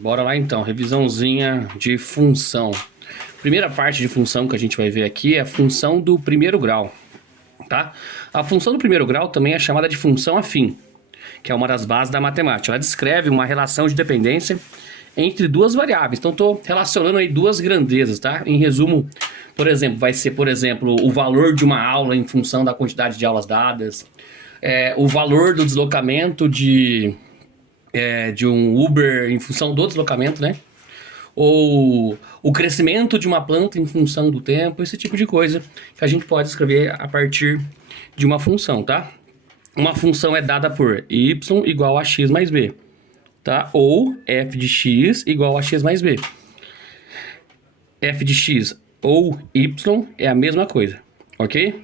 Bora lá então, revisãozinha de função. Primeira parte de função que a gente vai ver aqui é a função do primeiro grau, tá? A função do primeiro grau também é chamada de função afim, que é uma das bases da matemática. Ela descreve uma relação de dependência entre duas variáveis. Então, estou relacionando aí duas grandezas, tá? Em resumo, por exemplo, vai ser, o valor de uma aula em função da quantidade de aulas dadas, o valor do deslocamento de um Uber em função do deslocamento, né? Ou o crescimento de uma planta em função do tempo, esse tipo de coisa que a gente pode escrever a partir de uma função, tá? Uma função é dada por y igual a x mais b, tá? Ou f de x igual a x mais b. F de x ou y é a mesma coisa, ok?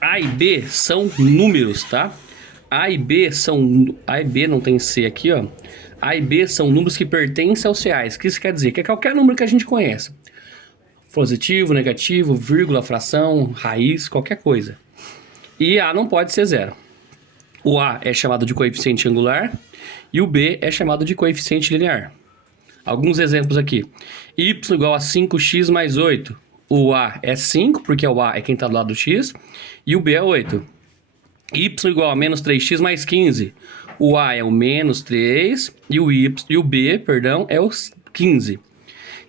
A e b são números, tá? A e B não tem C aqui, ó. A e B são números que pertencem aos reais. O que isso quer dizer? Que é qualquer número que a gente conhece. Positivo, negativo, vírgula, fração, raiz, qualquer coisa. E A não pode ser zero. O A é chamado de coeficiente angular e o B é chamado de coeficiente linear. Alguns exemplos aqui. Y igual a 5x mais 8. O A é 5, porque o A é quem está do lado do x, e o B é 8. Y igual a menos 3x mais 15. O A é o menos 3 e o B, perdão, é o 15.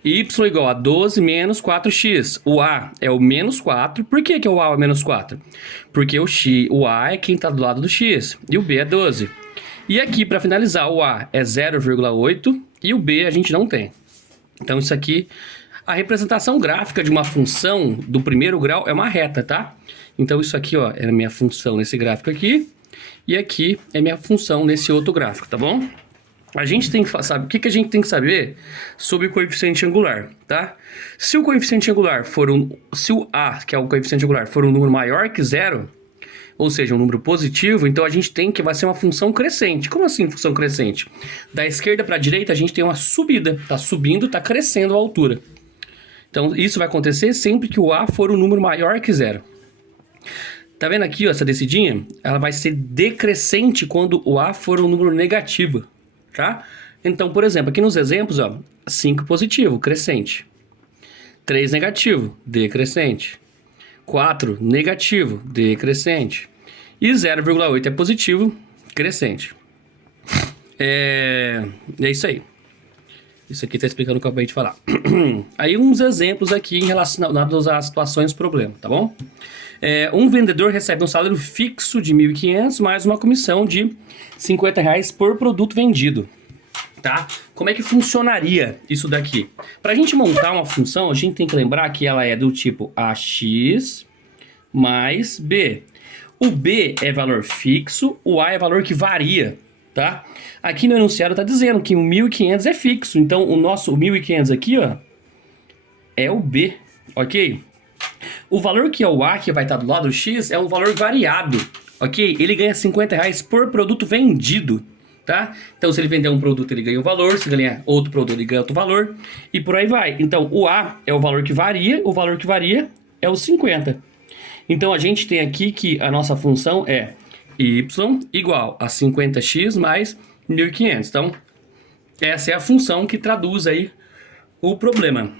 Y igual a 12 menos 4x. O A é o menos 4. Por que o A é o menos 4? Porque o A é quem está do lado do x e o B é 12. E aqui, para finalizar, o A é 0,8 e o B a gente não tem. Então, isso aqui, a representação gráfica de uma função do primeiro grau é uma reta, tá? Então, isso aqui, ó, é a minha função nesse gráfico aqui. E aqui é minha função nesse outro gráfico, tá bom? A gente tem que saber, o que a gente tem que saber sobre o coeficiente angular, tá? Se o coeficiente angular for se o A, que é o coeficiente angular, for um número maior que zero, ou seja, um número positivo, então a gente tem que vai ser uma função crescente. Como assim função crescente? Da esquerda para a direita a gente tem uma subida, tá subindo, tá crescendo a altura. Então isso vai acontecer sempre que o A for um número maior que zero. Tá vendo aqui, ó, essa descidinha? Ela vai ser decrescente quando o A for um número negativo, tá? Então, por exemplo, aqui nos exemplos, ó, 5 positivo, crescente. 3 negativo, decrescente. 4 negativo, decrescente. E 0,8 é positivo, crescente. É isso aí. Isso aqui tá explicando o que eu acabei de falar. Aí uns exemplos aqui relacionados às situações problema, tá bom? Um vendedor recebe um salário fixo de 1.500 mais uma comissão de R$50 por produto vendido, tá? Como é que funcionaria isso daqui? Para a gente montar uma função, a gente tem que lembrar que ela é do tipo AX mais B. O B é valor fixo, o A é valor que varia, tá? Aqui no enunciado tá dizendo que o 1.500 é fixo, então o nosso 1.500 aqui, ó, é o B, ok? O valor que é o A, que vai estar do lado do X, é um valor variado, ok? Ele ganha R$50 por produto vendido, tá? Então, se ele vender um produto, ele ganha um valor, se ele ganhar outro produto, ele ganha outro valor, e por aí vai. Então, o A é o valor que varia é o 50. Então, a gente tem aqui que a nossa função é y igual a 50x mais 1.500. Então, essa é a função que traduz aí o problema.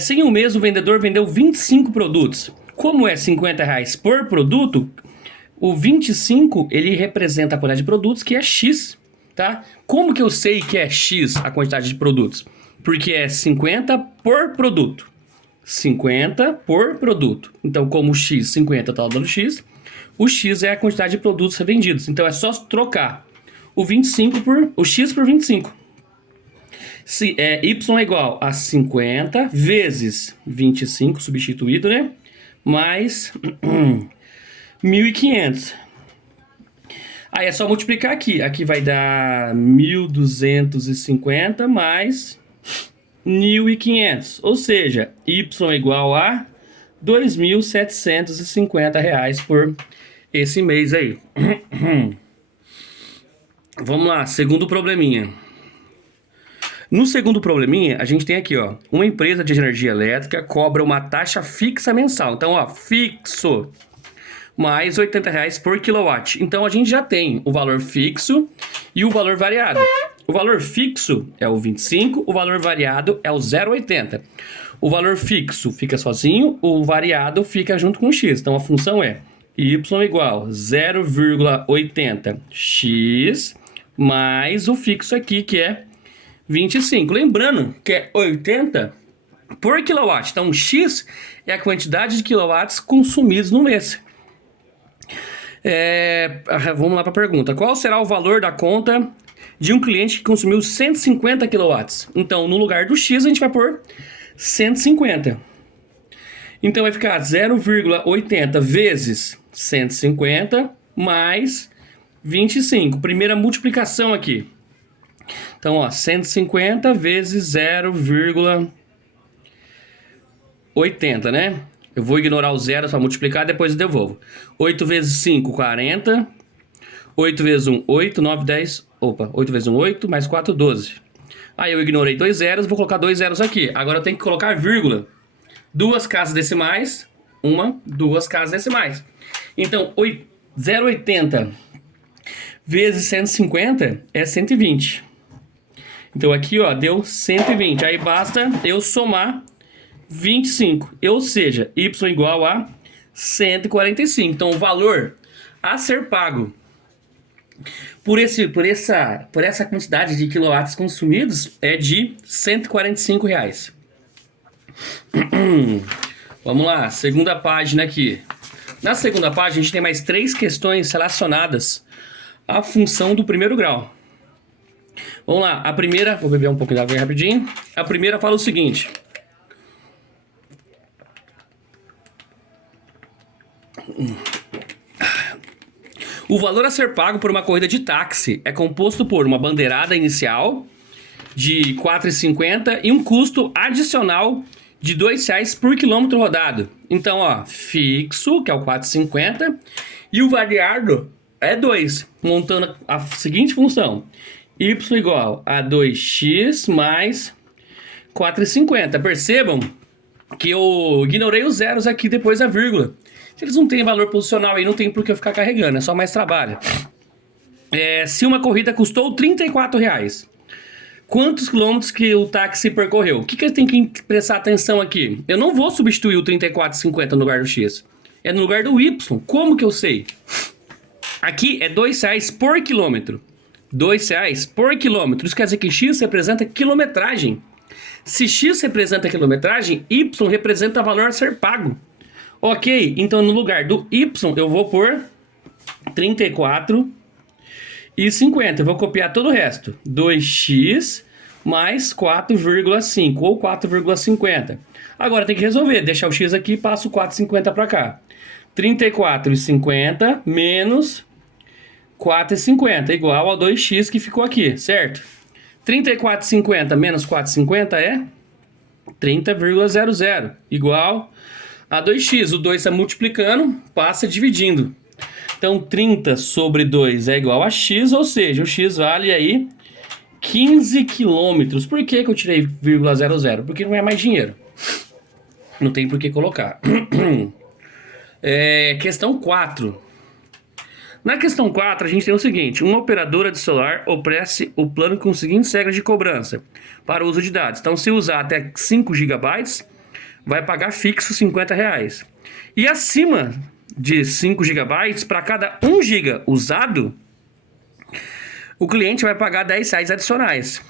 Sem um mês, o vendedor vendeu 25 produtos. Como é R$50 por produto, o 25 ele representa a quantidade de produtos, que é X, tá? Como que eu sei que é X a quantidade de produtos? Porque é 50 por produto. 50 por produto. Então, como o X, 50 está dando X, o X é a quantidade de produtos vendidos. Então, é só trocar o X por 25. Se Y é igual a 50 vezes 25, substituído, né? Mais 1.500. Aí é só multiplicar aqui. Aqui vai dar 1.250 mais 1.500. Ou seja, Y é igual a R$2.750 por esse mês aí. Vamos lá, segundo probleminha. No segundo probleminha, a gente tem aqui, ó, uma empresa de energia elétrica cobra uma taxa fixa mensal. Então, ó, fixo, mais R$80 por quilowatt. Então, a gente já tem o valor fixo e o valor variado. O valor fixo é o 25, o valor variado é o 0,80. O valor fixo fica sozinho, o variado fica junto com o x. Então, a função é y igual 0,80x mais o fixo aqui, que é 25. Lembrando que é 80 por quilowatt. Então, x é a quantidade de quilowatts consumidos no mês. Vamos lá para a pergunta. Qual será o valor da conta de um cliente que consumiu 150 quilowatts? Então, no lugar do x, a gente vai pôr 150. Então, vai ficar 0,80 vezes 150 mais 25. Primeira multiplicação aqui. Então, ó, 150 vezes 0,80, né? Eu vou ignorar o zero para multiplicar, depois eu devolvo. 8 vezes 5, 40. 8 vezes 1, 8. 9, 10. Opa, 8 vezes 1, 8. Mais 4, 12. Aí eu ignorei 2 zeros, vou colocar 2 zeros aqui. Agora eu tenho que colocar vírgula. 2 casas decimais. 2 casas decimais. Então, 0,80 vezes 150 é 120. Então aqui, ó, deu 120. Aí basta eu somar 25, ou seja, y igual a 145. Então, o valor a ser pago por essa quantidade de quilowatts consumidos é de R$ 145. Vamos lá, segunda página aqui. Na segunda página, a gente tem mais 3 questões relacionadas à função do primeiro grau. Vamos lá, a primeira, vou beber um pouquinho de água rapidinho. A primeira fala o seguinte: o valor a ser pago por uma corrida de táxi é composto por uma bandeirada inicial de R$ 4,50 e um custo adicional de R$ 2,00 por quilômetro rodado. Então, ó, fixo, que é o 4,50, e o variado é 2, montando a seguinte função: y igual a 2x mais 4,50. Percebam que eu ignorei os zeros aqui depois da vírgula. Se eles não têm valor posicional aí, não tem por que eu ficar carregando, é só mais trabalho. Se uma corrida custou R$ 34,00, quantos quilômetros que o táxi percorreu? O que eu tenho que prestar atenção aqui? Eu não vou substituir o 34,50 no lugar do x. É no lugar do y. Como que eu sei? Aqui é R$ 2,00 por quilômetro. R$ 2,00 por quilômetro. Isso quer dizer que x representa quilometragem. Se x representa quilometragem, y representa valor a ser pago. Ok, então no lugar do y eu vou pôr 34,50. Eu vou copiar todo o resto. 2x mais 4,5 ou 4,50. Agora tem que resolver. Deixar o x aqui e passo 4,50 para cá. 34,50 menos 4,50 igual a 2x que ficou aqui, certo? 34,50 menos 4,50 é 30,00 igual a 2x. O 2 está multiplicando, passa dividindo. Então, 30 sobre 2 é igual a x, ou seja, o x vale aí 15 quilômetros. Por que eu tirei 0,00? Porque não é mais dinheiro. Não tem por que colocar. Questão 4. Na questão 4, a gente tem o seguinte: uma operadora de celular oferece o plano com as seguintes regras de cobrança para o uso de dados. Então, se usar até 5 GB, vai pagar fixo R$ 50,00. E acima de 5 GB, para cada 1 GB usado, o cliente vai pagar R$ 10,00 adicionais.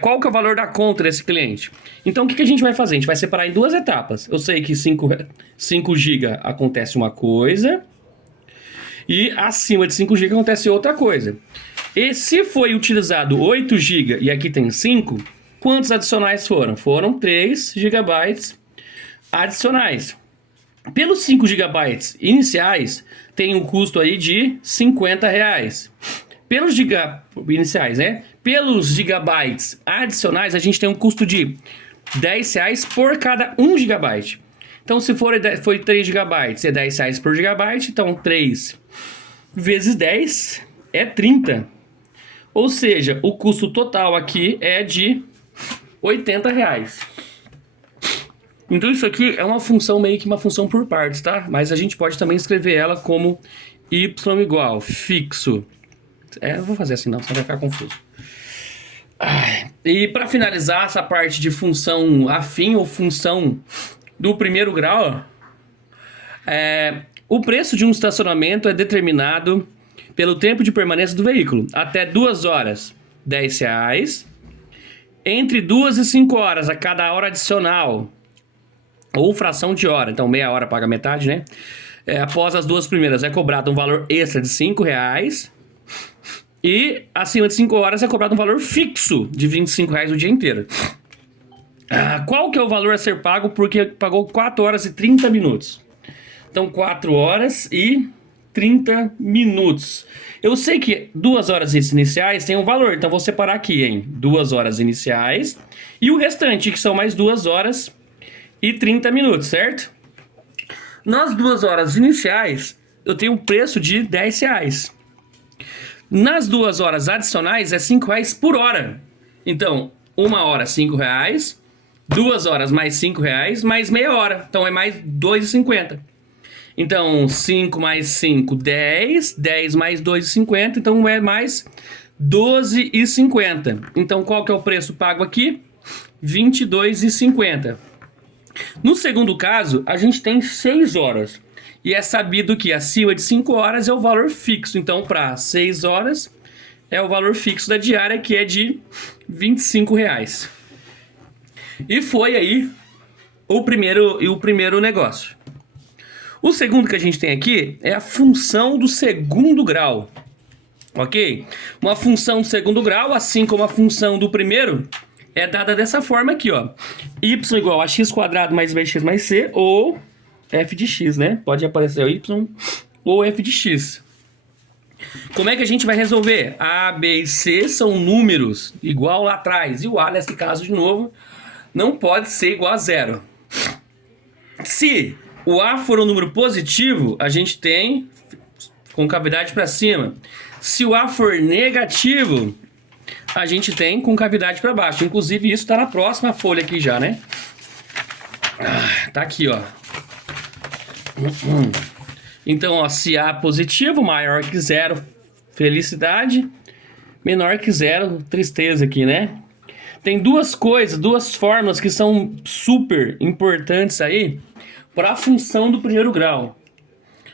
Qual que é o valor da conta desse cliente? Então, o que a gente vai fazer? A gente vai separar em 2 etapas. Eu sei que 5 GB acontece uma coisa, e acima de 5 GB acontece outra coisa. E se foi utilizado 8 GB e aqui tem 5, quantos adicionais foram? Foram 3 GB adicionais. Pelos 5 GB iniciais, tem um custo aí de R$ 50,00. Pelos iniciais, né? Pelos gigabytes adicionais, a gente tem um custo de R$ 10,00 por cada 1 GB. Então, se foi 3 GB, é R$ 10,00 por gigabyte. Então, 3 vezes 10 é 30. Ou seja, o custo total aqui é de R$ 80,00. Então, isso aqui é uma função, meio que uma função por partes, tá? Mas a gente pode também escrever ela como y igual fixo. Eu vou fazer assim, não, senão vai ficar confuso. E para finalizar essa parte de função afim ou função do primeiro grau, o preço de um estacionamento é determinado pelo tempo de permanência do veículo. Até 2 horas, R$10. Entre 2 e 5 horas a cada hora adicional, ou fração de hora, então meia hora paga metade, né? Após as 2 primeiras é cobrado um valor extra de R$5. E acima de 5 horas é cobrado um valor fixo de R$25 o dia inteiro. Qual que é o valor a ser pago? Porque pagou 4 horas e 30 minutos. Então 4 horas e 30 minutos. Eu sei que 2 horas iniciais tem um valor, então vou separar aqui em 2 horas iniciais e o restante, que são mais 2 horas e 30 minutos, certo? Nas 2 horas iniciais, eu tenho um preço de R$10. Nas 2 horas adicionais, é R$5 por hora. Então, 1 hora, R$5. 2 horas mais R$5, mais meia hora. Então, é mais R$2,50. Então, 5 mais 5, 10. 10 mais 2,50. Então, é mais R$12,50. Então, qual que é o preço pago aqui? R$22,50. No segundo caso, a gente tem 6 horas. E é sabido que acima de 5 horas é o valor fixo. Então, para 6 horas, é o valor fixo da diária, que é de R$25. E foi aí o primeiro negócio. O segundo que a gente tem aqui é a função do segundo grau. Ok? Uma função do segundo grau, assim como a função do primeiro, é dada dessa forma aqui, ó. Y igual a x² mais bx mais c, ou f de x, né? Pode aparecer o y ou f de x. Como é que a gente vai resolver? A, B e C são números igual lá atrás. E o A, nesse caso, de novo, não pode ser igual a 0. Se o A for um número positivo, a gente tem concavidade para cima. Se o A for negativo, a gente tem concavidade para baixo. Inclusive, isso está na próxima folha aqui já, né? Tá aqui, ó. Então, ó, se A positivo, maior que 0, felicidade. Menor que 0, tristeza aqui, né? Tem duas fórmulas que são super importantes aí para a função do primeiro grau.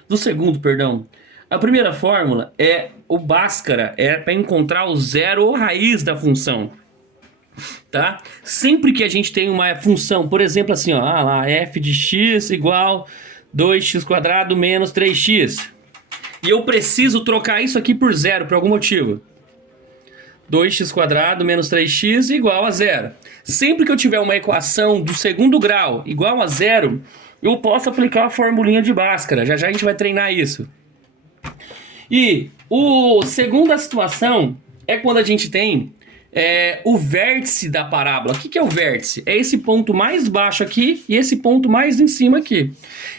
Do segundo, perdão. A primeira fórmula é o Bhaskara, é para encontrar o zero ou raiz da função. Tá? Sempre que a gente tem uma função, por exemplo, assim, ó, lá, f de x igual 2x² menos 3x. E eu preciso trocar isso aqui por zero, por algum motivo. 2x² menos 3x igual a 0. Sempre que eu tiver uma equação do segundo grau igual a 0, eu posso aplicar a formulinha de Bhaskara. Já já a gente vai treinar isso. E a segunda situação é quando a gente tem o vértice da parábola. O que é o vértice? É esse ponto mais baixo aqui e esse ponto mais em cima aqui.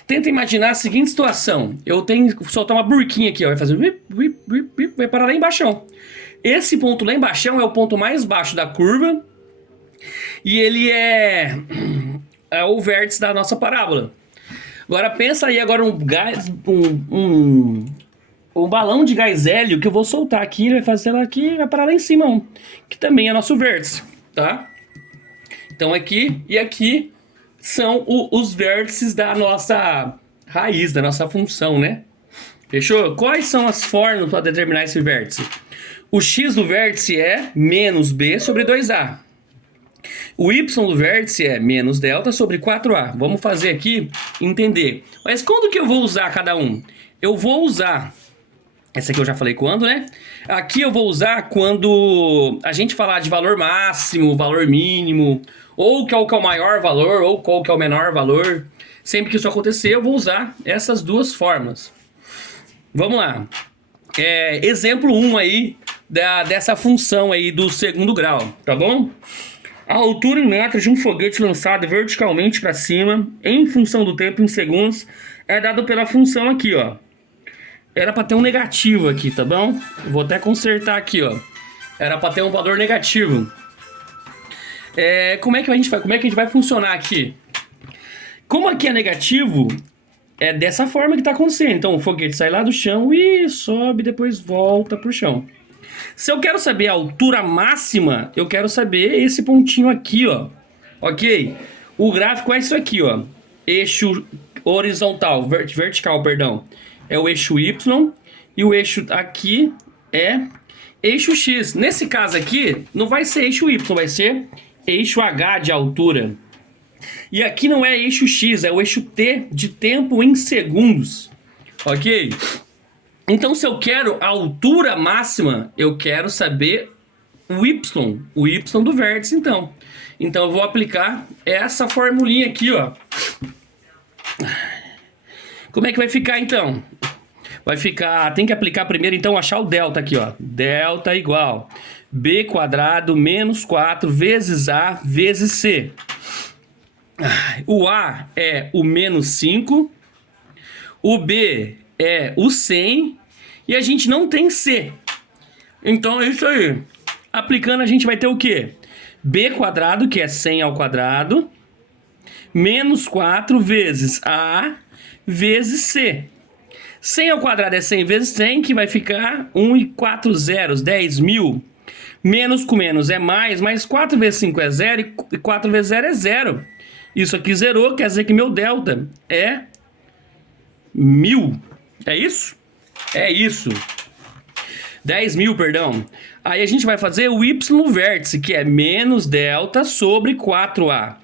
Tenta imaginar a seguinte situação. Eu tenho que soltar uma burquinha aqui, ó, vai fazer vai parar lá embaixo. Esse ponto lá embaixo é o ponto mais baixo da curva e ele é o vértice da nossa parábola. Agora pensa aí um balão de gás hélio que eu vou soltar aqui, ele vai fazer ela aqui e vai parar lá em cima, que também é nosso vértice, tá? Então aqui e aqui são os vértices da nossa raiz, da nossa função, né? Fechou? Quais são as fórmulas para determinar esse vértice? O x do vértice é menos b sobre 2a. O y do vértice é menos delta sobre 4a. Vamos fazer aqui, entender. Mas quando que eu vou usar cada um? Eu vou usar... Essa aqui eu já falei quando, né? Aqui eu vou usar quando a gente falar de valor máximo, valor mínimo, ou qual que é o maior valor, ou qual que é o menor valor. Sempre que isso acontecer, eu vou usar essas duas fórmulas. Vamos lá. Exemplo 1 aí dessa função aí do segundo grau, tá bom? A altura em metros de um foguete lançado verticalmente para cima, em função do tempo em segundos, é dado pela função aqui, ó. Era para ter um negativo aqui, tá bom? Vou até consertar aqui, ó. Era para ter um valor negativo. Como é que a gente vai funcionar aqui? Como aqui é negativo, é dessa forma que está acontecendo. Então o foguete sai lá do chão e sobe, depois volta pro chão. Se eu quero saber a altura máxima, eu quero saber esse pontinho aqui, ó. Ok? O gráfico é isso aqui, ó. Eixo horizontal, vertical, perdão. É o eixo Y. E o eixo aqui é eixo X. Nesse caso aqui, não vai ser eixo Y, vai ser eixo H de altura. E aqui não é eixo X, é o eixo T de tempo em segundos. Ok? Então, se eu quero a altura máxima, eu quero saber o Y do vértice, então. Então, eu vou aplicar essa formulinha aqui, ó. Como é que vai ficar, então? Vai ficar... Tem que aplicar primeiro, então, achar o delta aqui, ó. Delta igual B quadrado menos 4 vezes A vezes C. O A é o menos 5. O B é o 100. E a gente não tem C. Então, é isso aí. Aplicando, a gente vai ter o quê? B quadrado, que é 100 ao quadrado, menos 4 vezes A vezes C. 100 ao quadrado é 100 vezes 100, que vai ficar 1 e 4 zeros, 10.000. Menos com menos é mais 4 vezes 5 é 0 e 4 vezes 0 é 0. Isso aqui zerou, quer dizer que meu delta é 1.000. É isso? É isso. 10.000, perdão. Aí a gente vai fazer o Y no vértice, que é menos delta sobre 4A.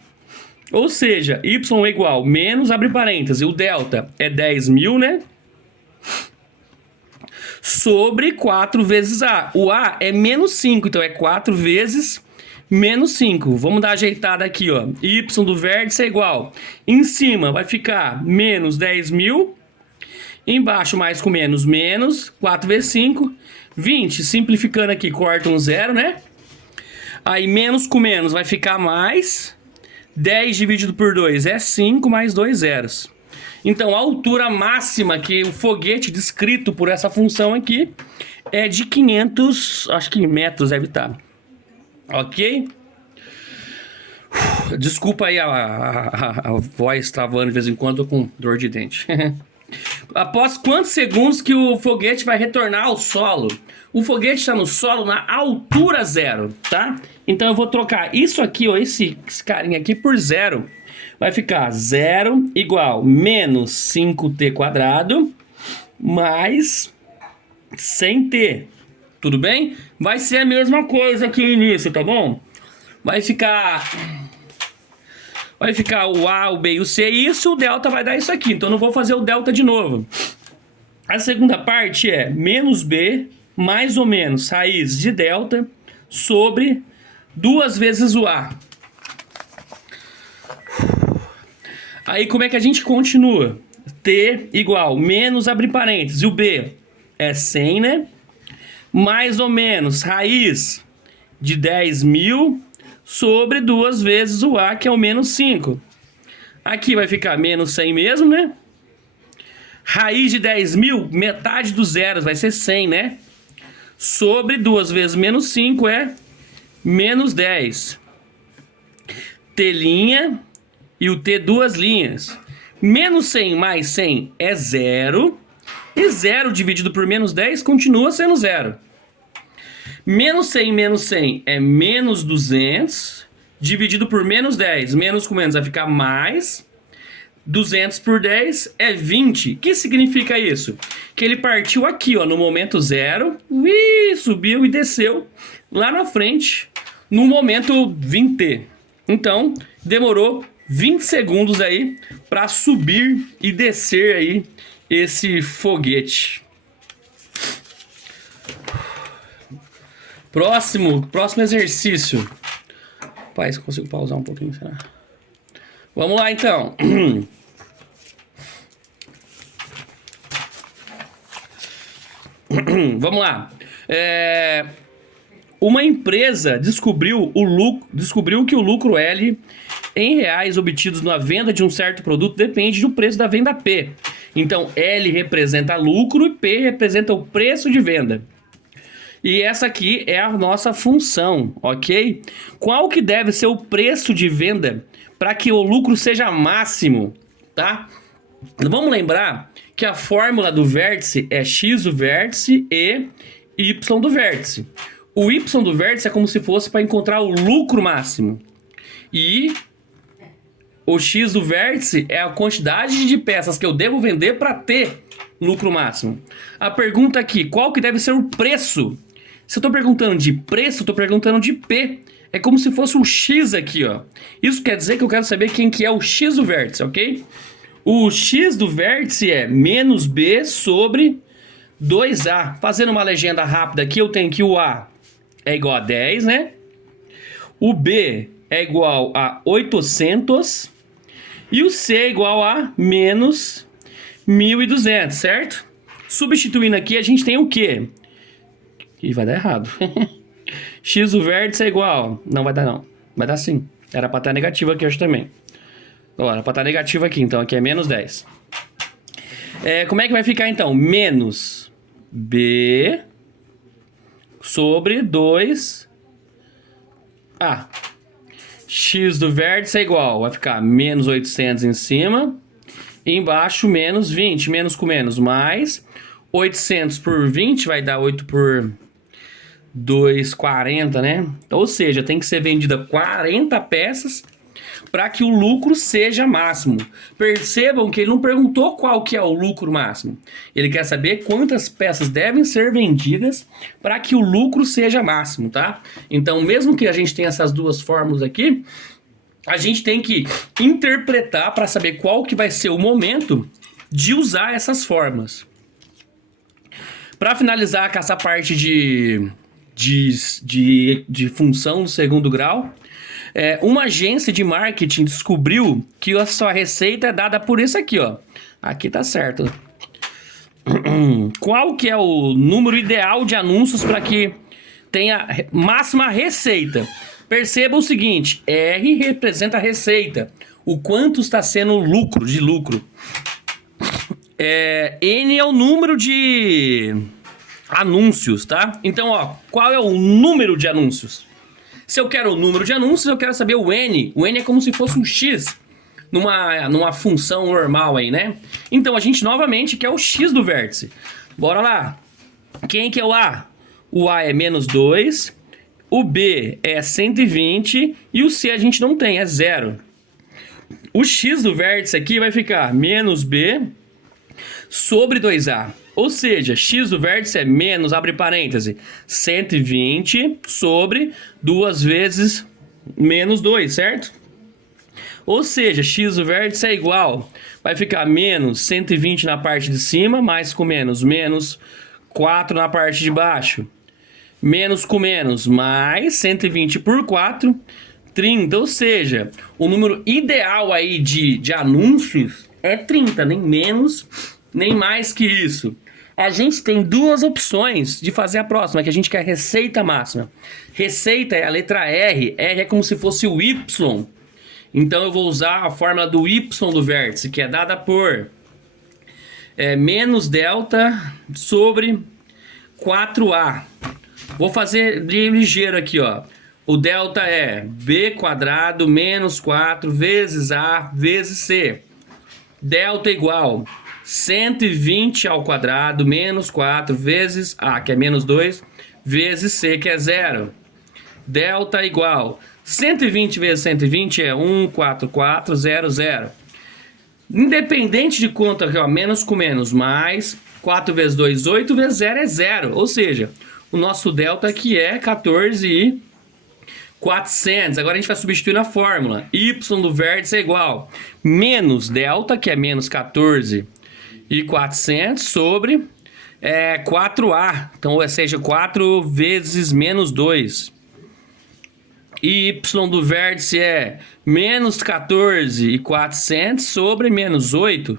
Ou seja, Y é igual, menos, abre parênteses, o delta é 10.000, né? Sobre 4 vezes A. O A é menos 5, então é 4 vezes menos 5. Vamos dar uma ajeitada aqui, ó. Y do vértice é igual. Em cima vai ficar menos 10.000. Embaixo, mais com menos, menos. 4 vezes 5, 20. Simplificando aqui, corta um zero, né? Aí, menos com menos vai ficar mais. 10 dividido por 2 é 5, mais 2 zeros. Então, a altura máxima que o foguete descrito por essa função aqui é de 500, acho que metros deve estar. Ok? Desculpa aí a voz travando de vez em quando, tô com dor de dente. Após quantos segundos que o foguete vai retornar ao solo? O foguete está no solo na altura zero, tá? Então eu vou trocar isso aqui, ó, esse carinha aqui por zero. Vai ficar zero igual menos 5t quadrado mais 100t. Tudo bem? Vai ser a mesma coisa aqui no início, tá bom? Vai ficar o A, o B e o C, e isso, o delta vai dar isso aqui. Então eu não vou fazer o delta de novo. A segunda parte é menos B, mais ou menos, raiz de delta, sobre 2 vezes o A. Aí como é que a gente continua? T igual, menos, abre parênteses, e o B é 100, né? Mais ou menos, raiz de 10.000 sobre 2 vezes o A, que é o menos 5. Aqui vai ficar menos 100 mesmo, né? Raiz de 10.000, metade dos zeros, vai ser 100, né? Sobre 2 vezes menos 5 é menos 10. T' e o T duas linhas. Menos 100 mais 100 é 0. E 0 dividido por menos 10 continua sendo 0. Menos 100 é menos 200. Dividido por menos 10. Menos com menos vai ficar mais. 200 por 10 é 20. O que significa isso? Que ele partiu aqui, ó, no momento 0. Subiu e desceu lá na frente no momento 20. Então, demorou 20 segundos aí para subir e descer aí esse foguete. Próximo exercício. Pai, se eu consigo pausar um pouquinho, será? Vamos lá, então. Vamos lá. Uma empresa descobriu que o lucro L em reais obtidos na venda de um certo produto depende do preço da venda P. Então, L representa lucro e P representa o preço de venda. E essa aqui é a nossa função, ok? Qual que deve ser o preço de venda para que o lucro seja máximo, tá? Vamos lembrar que a fórmula do vértice é x o vértice e Y do vértice. O Y do vértice é como se fosse para encontrar o lucro máximo. E o X do vértice é a quantidade de peças que eu devo vender para ter lucro máximo. A pergunta aqui, qual que deve ser o preço? Se eu estou perguntando de preço, eu estou perguntando de P. É como se fosse um X aqui, ó. Isso quer dizer que eu quero saber quem que é o X do vértice, ok? O X do vértice é menos B sobre 2A. Fazendo uma legenda rápida aqui, eu tenho que o A é igual a 10, né? O B é igual a 800. E o C é igual a menos 1.200, certo? Substituindo aqui, a gente tem o quê? E vai dar errado. X do vértice é igual... Não vai dar não. Vai dar sim. Era para estar negativo aqui hoje também. Agora, para estar negativo aqui, então aqui é menos 10. Como é que vai ficar então? Menos B sobre 2A. X do vértice é igual, vai ficar menos 800 em cima, e embaixo menos 20, menos com menos, mais 800 por 20 vai dar 8 por 2, 40, né? Ou seja, tem que ser vendida 40 peças para que o lucro seja máximo. Percebam que ele não perguntou qual que é o lucro máximo. Ele quer saber quantas peças devem ser vendidas para que o lucro seja máximo, tá? Então, mesmo que a gente tenha essas duas fórmulas aqui, a gente tem que interpretar para saber qual que vai ser o momento de usar essas fórmulas. Para finalizar com essa parte de função do segundo grau, uma agência de marketing descobriu que a sua receita é dada por isso aqui, ó. Aqui tá certo. Qual que é o número ideal de anúncios para que tenha máxima receita? Perceba o seguinte, R representa a receita. O quanto está sendo lucro, de lucro. N é o número de anúncios, tá? Então, ó, qual é o número de anúncios? Se eu quero o número de anúncios, eu quero saber o N. O N é como se fosse um X numa função normal aí, né? Então, a gente novamente quer o X do vértice. Bora lá. Quem que é o A? O A é menos 2, o B é 120 e o C a gente não tem, é 0. O X do vértice aqui vai ficar menos B sobre 2A. Ou seja, X do vértice é menos, abre parêntese, 120 sobre 2 vezes menos 2, certo? Ou seja, X do vértice é igual, vai ficar menos 120 na parte de cima, mais com menos 4 na parte de baixo. Menos com menos, mais 120 por 4, 30. Ou seja, o número ideal aí de anúncios é 30, nem menos, nem mais que isso. A gente tem duas opções de fazer a próxima, que a gente quer receita máxima. Receita é a letra R, R é como se fosse o Y. Então eu vou usar a fórmula do Y do vértice, que é dada por menos delta sobre 4A. Vou fazer ligeiro aqui, ó. O delta é B quadrado menos 4 vezes A vezes C. Delta igual 120 ao quadrado menos 4 vezes A, que é menos 2, vezes C, que é 0. Delta igual 120 vezes 120 é 14400. Independente de quanto aqui, ó, menos com menos, mais 4 vezes 2, 8 vezes 0 é 0. Ou seja, o nosso delta aqui é 14.400. Agora a gente vai substituir na fórmula. Y do vértice é igual menos delta, que é menos 14.400, sobre 4A. Então, ou seja, 4 vezes menos 2. Y do vértice é menos 14.400 sobre menos 8.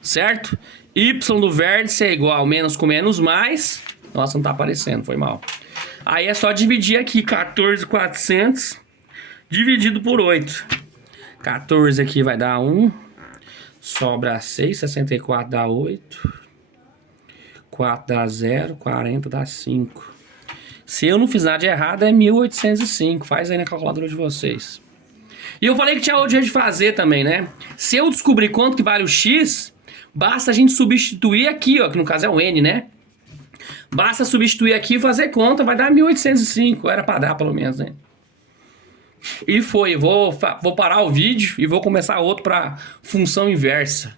Certo? Y do vértice é igual menos com menos mais. Nossa, não tá aparecendo, foi mal. Aí é só dividir aqui 14.400 dividido por 8. 14 aqui vai dar 1. Sobra 6, 64 dá 8. 4 dá 0, 40 dá 5. Se eu não fiz nada de errado, é 1805. Faz aí na calculadora de vocês. E eu falei que tinha outro jeito de fazer também, né? Se eu descobrir quanto que vale o X, basta a gente substituir aqui, ó, que no caso é o N, né? Basta substituir aqui e fazer conta, vai dar 1805. Era para dar, pelo menos, né? E foi. Vou parar o vídeo e vou começar outro para função inversa.